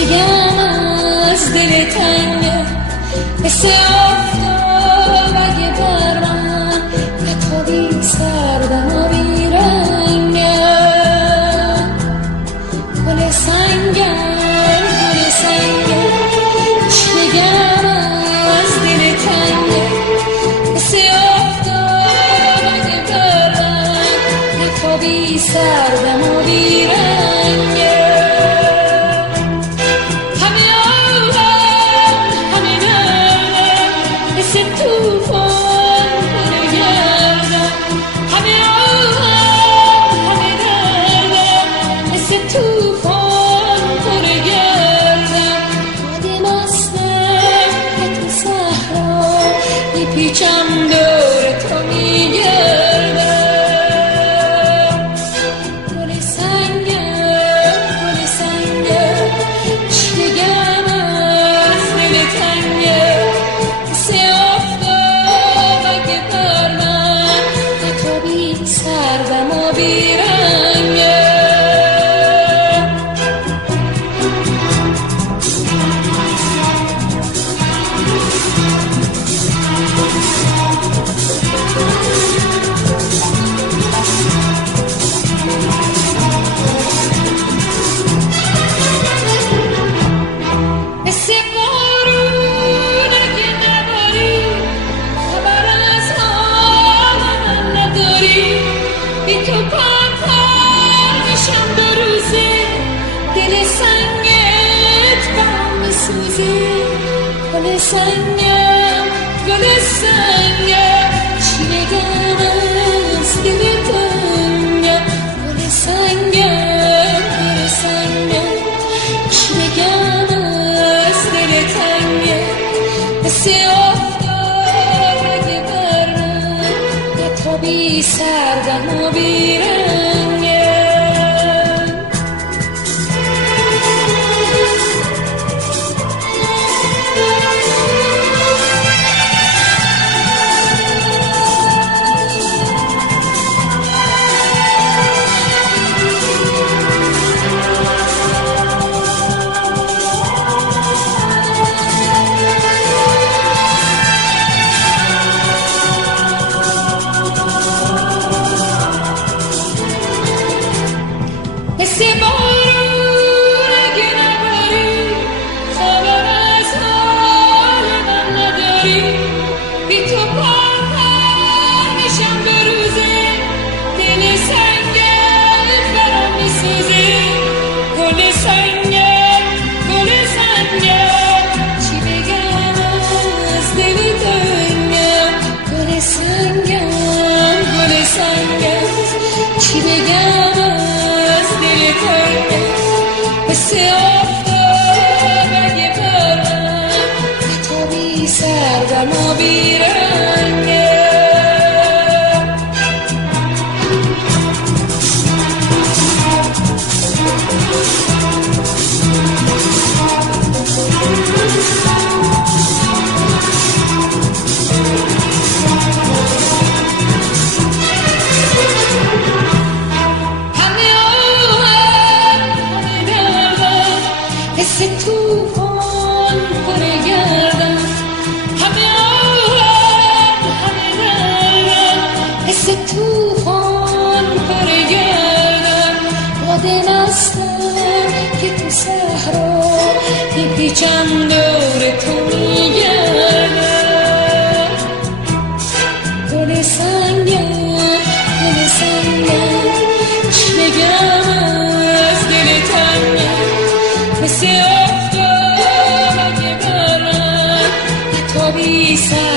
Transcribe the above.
بگم از دل تنگه مثل آفتاب اگه بر من نتابی سردم و بیرنگه گل سنگم گل سنگم چی بگم از دل تنگه مثل آفتاب اگه بر من نتابی سردم و بیرنگه پیچم دور تو میگردم گل سنگم چی بگم از دل تنگه مثل آفتاب اگه بر من نتابی سردم و بیرنگه بی تو پرپر میشم دو روزه دل سنگت برام میسوزه گل سنگم چی بگم از دل تنگم گل سنگم چی بگم از دل تنگم مثل آفتاب اگه بر من نتابی سردم و بیرنگه مثل بارون اگه نباری خبر از حال من نداری بی تو پرپر میشم دو روزه دل سنگت برام میسوزه گل سنگم چی بگم از دل تنگم گل سنگم چی بگم مثل آفتاب اگه بر من نتابی سردم و بیرنگه مثل توفان پر گردم همه دردم مثل توفان پر گردم باد مستم که تو صحرا میپیچم دور تو میگردم گل سنگم چی بگم از دل تنگم مثل آفتاب اگه بر من نتابی سردم